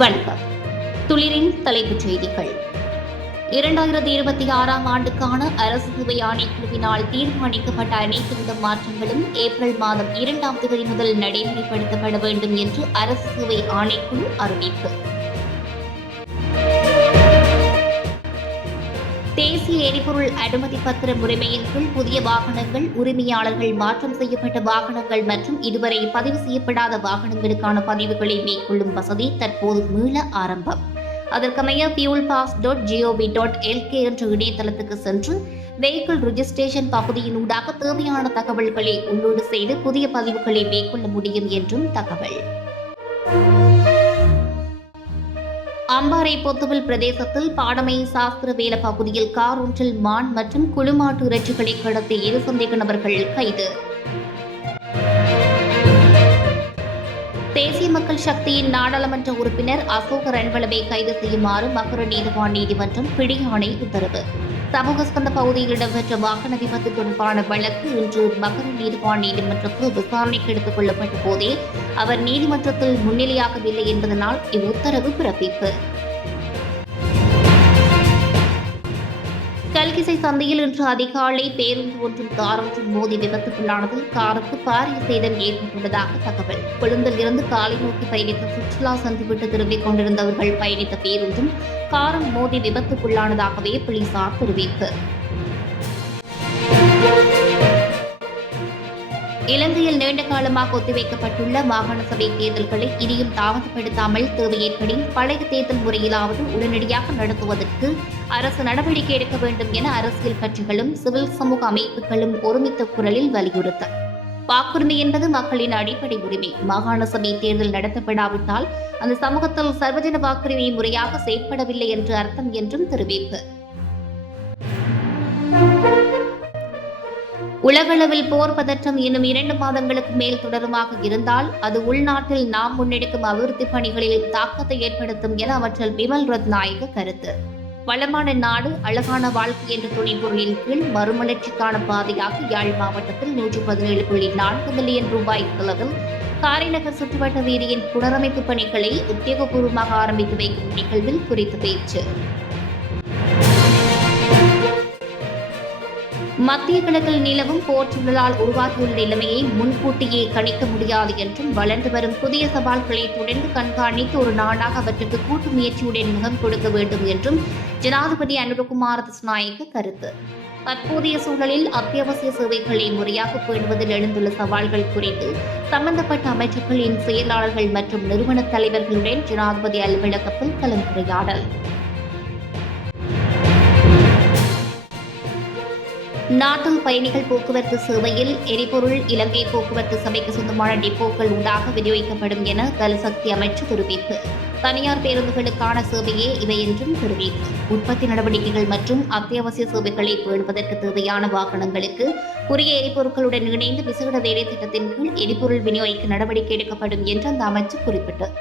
வணக்கம். துளிரின் தலைப்புச் செய்திகள். 2026 ஆண்டுக்கான அரசு சேவை ஆணைக்குழுவினால் தீர்மானிக்கப்பட்ட அனைத்து வித மாற்றங்களும் ஏப்ரல் மாதம் 2ஆம் தேதி முதல் நடைமுறைப்படுத்தப்பட வேண்டும் என்று அரசு சேவை ஆணைக்குழு அறிவிப்பு. தேசிய எரிபொருள் அனுமதி பத்திர முறைமையின் கீழ் புதிய வாகனங்கள், உரிமையாளர்கள், மாற்றம் செய்யப்பட்ட வாகனங்கள் மற்றும் இதுவரை பதிவு செய்யப்படாத வாகனங்களுக்கான பதிவுகளை மேற்கொள்ளும் வசதி தற்போது மீள ஆரம்பம். அதற்கமைய fuelpass.gov.lk என்ற இணையதளத்துக்கு சென்று வெஹிக்கிள் ரிஜிஸ்ட்ரேஷன் பகுதியினூடாக தேவையான தகவல்களை உள்ளீடு செய்து புதிய பதிவுகளை மேற்கொள்ள முடியும் என்றும் தகவல். அம்பாறை பொத்துவில் பிரதேசத்தில் பாடமை சாஸ்திரவேல பகுதியில் கார் ஒன்றில் மான் மற்றும் குளுமாட்டு இறைச்சிகளை கடத்திய 2 சந்தேக நபர்கள் கைது. தேசிய மக்கள் சக்தியின் நாடாளுமன்ற உறுப்பினர் அசோக ரன்வளவை கைது செய்யுமாறு மகர நீதிவான் நீதிமன்றம் பிடியாணை உத்தரவு. சமூகஸ்கந்த பகுதியில் இடம்பெற்ற வாகன விபத்து தொடர்பான வழக்கு இன்று மகர நீதிவான் நீதிமன்றத்தில் விசாரணைக்கு எடுத்துக் கொள்ளப்பட்ட போதே அவர் நீதிமன்றத்தில் முன்னிலையாகவில்லை என்பதனால் இவ்வுத்தரவு பிறப்பிப்பு. கல்கிசை சந்தையில் இன்று அதிகாலை பேருந்து ஒன்றும் கார் ஒன்றும் மோதி விபத்துக்குள்ளானதில் காருக்கு பாரிய சேதம் ஏற்பட்டுள்ளதாக தகவல். கொழும்பில் இருந்து காலை நோக்கி பயணித்த சுற்றுலா சந்திவிட்டு திரும்பிக் கொண்டிருந்தவர்கள் பயணித்த பேருந்தும் காரும் மோதி விபத்துக்குள்ளானதாகவே போலீசார் தெரிவிப்பு. இலங்கையில் நீண்ட காலமாக ஒத்திவைக்கப்பட்டுள்ள மாகாண சபை தேர்தல்களை இனியும் தாமதப்படுத்தாமல் தேவையேற்படின் பழைய தேர்தல் முறையிலாவது உடனடியாக நடத்துவதற்கு அரசு நடவடிக்கை எடுக்க வேண்டும் என அரசியல் கட்சிகளும் சிவில் சமூக அமைப்புகளும் ஒருமித்த குரலில் வலியுறுத்தல். வாக்குரிமை என்பது மக்களின் அடிப்படை உரிமை. மாகாண சபை தேர்தல் நடத்தப்படாவிட்டால் அந்த சமூகத்தில் சர்வஜன வாக்குரிமை முறையாக செயற்படவில்லை என்று அர்த்தம் என்றும் தெரிவிப்பு. உலகளவில் போர் பதற்றம் இன்னும் 2 மாதங்களுக்கு மேல் தொடருமாக இருந்தால் அது உள்நாட்டில் நாம் முன்னெடுக்கும் அபிவிருத்தி பணிகளில் தாக்கத்தை ஏற்படுத்தும் என அமைச்சர் விமல் ரத்நாயக்க கருத்து. வளமான நாடு அழகான வாழ்க்கை என்ற துணைப்பொருளின் கீழ் மறுமலர்ச்சிக்கான பாதையாக யாழ் மாவட்டத்தில் 117.4 மில்லியன் ரூபாய் செலவில் காரைநகர் சுற்றுவட்ட வீதியின் புனரமைப்பு பணிகளை உத்தியோகபூர்வமாக ஆரம்பித்து வைக்கும் நிகழ்வில் குறித்து பேச்சு. மத்திய கிழக்கில் நிலவும் போர் சூழலால் உருவாகியுள்ள நிலைமையை முன்கூட்டியே கணிக்க முடியாது என்றும் வளர்ந்து வரும் புதிய சவால்களை தொடர்ந்து கண்காணித்து ஒரு நாடாக அவற்றுக்கு கூட்டு முயற்சியுடன் முகம் கொடுக்க வேண்டும் என்றும் ஜனாதிபதி அனுரகுமார திஸ்நாயக்க கருத்து. தற்போதைய சூழலில் அத்தியாவசிய சேவைகளை முறையாக பேணுவதில் எழுந்துள்ள சவால்கள் குறித்து சம்பந்தப்பட்ட அமைச்சர்களின் செயலாளர்கள் மற்றும் நிறுவன தலைவர்களுடன் ஜனாதிபதி அலுவலகத்தில் கலந்துரையாடல். நாட்டில் பயணிகள் போக்குவரத்து சேவையில் எரிபொருள் இலங்கை போக்குவரத்து சபைக்கு சொந்தமான டிப்போக்கள் ஊடாக விநியோகிக்கப்படும் என ஜலசக்தி அமைச்சு தெரிவிப்பு. தனியார் பேருந்துகளுக்கான சேவையே இவை என்றும் தெரிவிப்பு. உற்பத்தி நடவடிக்கைகள் மற்றும் அத்தியாவசிய சேவைகளை பேணுவதற்கு தேவையான வாகனங்களுக்கு உரிய எரிபொருட்களுடன் இணைந்து விசேட வேலை திட்டத்தின் கீழ் எரிபொருள் விநியோகிக்க நடவடிக்கை எடுக்கப்படும் என்று அந்த அமைச்சு குறிப்பிட்டது.